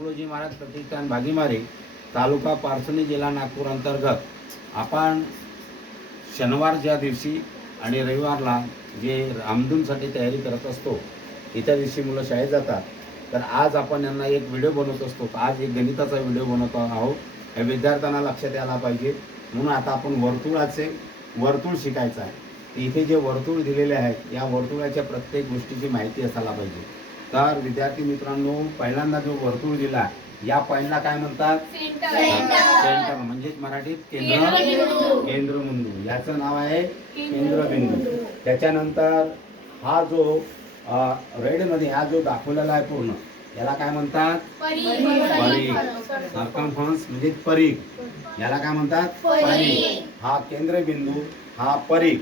तुकडोजी महाराज प्रतिष्ठान भागीमारे तालुका पारसणी जिल्हा नागपूर अंतर्गत. आपण शनिवारच्या दिवशी आणि रविवारला जे रामधूनसाठी तयारी करत असतो इतर दिवशी मुलं शाळेत जातात. तर आज आपण यांना एक व्हिडिओ बनवत असतो. आज एक गणिताचा व्हिडिओ बनवत आहोत. या विद्यार्थ्यांना लक्षात यायला पाहिजे. म्हणून आता आपण वर्तुळाचे वर्तुळ शिकायचं आहे. इथे जे वर्तुळ दिलेले आहेत या वर्तुळाच्या प्रत्येक गोष्टीची माहिती असायला पाहिजे. तर विद्यार्थी मित्रांनो पहिल्यांदा जो वर्तुळ दिला या पॉईंटला काय म्हणतात? सेंटर म्हणजेच मराठीत केंद्र केंद्रबिंदू. याचं नाव आहे केंद्रबिंदू. त्याच्यानंतर हा जो रेडमध्ये हा जो दाखवलेला आहे पूर्ण याला काय म्हणतात? परीघ सर्कम्फरन्स म्हणजे परीघ याला काय म्हणतात? परीघ हा केंद्रबिंदू हा परीघ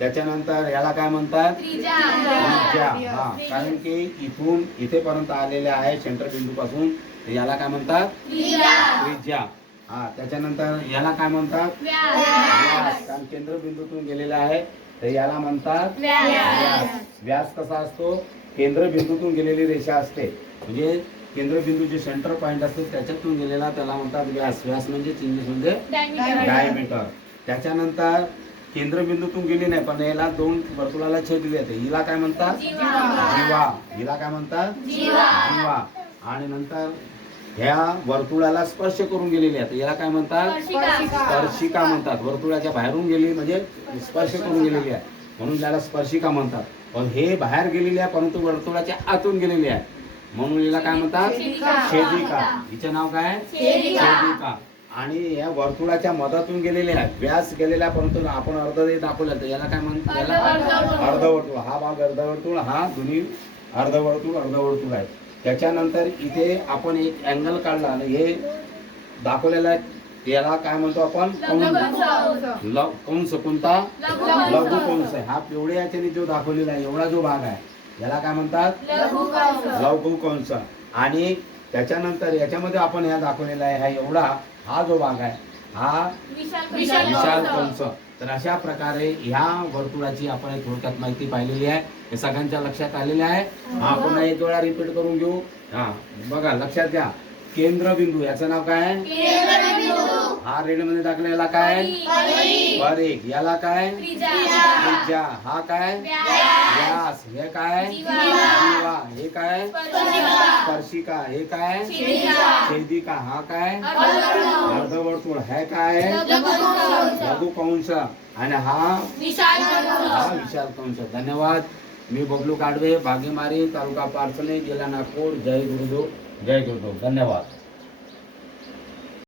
त्याच्यानंतर याला काय म्हणतात? त्रिज्या हा कारण की इथून इथेपर्यंत आलेले आहे सेंटर बिंदू पासून याला काय म्हणतात? त्रिज्या हा त्याच्यानंतर याला काय म्हणतात? व्यास. कारण केंद्रबिंदूतून गेलेला आहे तर याला म्हणतात? व्यास. व्यास. कसा असतो? केंद्रबिंदूतून गेलेली रेषा असते. म्हणजे केंद्रबिंदू जे सेंटर पॉइंट असतो त्याच्यातून गेलेला त्याला म्हणतात व्यास. व्यास म्हणजे इंग्लिश म्हणजे डायमीटर. त्याच्यानंतर केंद्रबिंदूतून गेली नाही पण याला दोन वर्तुळाला छेद दिले जाते हिला काय म्हणतात? जीवा. हिला काय म्हणतात? जीवा. आणि नंतर ह्या वर्तुळाला स्पर्श करून गेलेली आहे याला काय म्हणतात? स्पर्शिका. म्हणतात. वर्तुळाच्या बाहेरून गेली म्हणजे स्पर्श करून गेलेली आहे. म्हणून याला स्पर्शिका म्हणतात. पण हे बाहेर गेलेली आहे परंतु वर्तुळाच्या आतून गेलेली आहे. म्हणून याला काय म्हणतात? छेदिका. हिचं नाव काय? छेदिका. आणि या वर्तुळाच्या मधातून गेलेले आहे व्यास गेलेला परंतु आपण अर्ध जे दाखवलं तर याला काय म्हणतात? याला अर्धवर्तुळ हा भाग अर्धवर्तुळ हा दोन्ही अर्धवर्तुळ अर्धवर्तुळ आहे त्याच्यानंतर इथे आपण एक अँगल काढला आणि हे दाखवलेलं आहे. याला काय म्हणतो आपण? कंस कंस कोणता? लघु कंस आहे. हा पिवळ्या याच्याने जो दाखवलेला आहे एवढा जो भाग आहे याला काय म्हणतात? लघु कंस आणि त्याच्यानंतर याच्यामध्ये आपण ह्या दाखवलेला आहे हा एवढा हा जो भाग आहे हा विशाल कंस. तर अशा प्रकारे ह्या वर्तुळाची आपण थोडक्यात माहिती पाहिलेली आहे. हे सगळ्यांच्या लक्षात आलेले आहे. हा पुन्हा एक वेळा रिपीट करून घेऊ. हा बघा लक्षात घ्या. केंद्रबिंदू याचं नाव काय हा रेडमध्ये टाकलेला काय परीघ याला काय त्रिज्या हा काय व्यास हे काय? हे काय? स्पर्शिका. हे काय? छेदिका. हा काय? अर्धवर्तुळ. हे काय? लघु कंस आणि हा? हा विशाल कंस धन्यवाद. मी बबलू काडवे भागीमारी तालुका पारसणे जिल्हा नागपूर. जय गुरुदेव. जय गुरुदेव. धन्यवाद.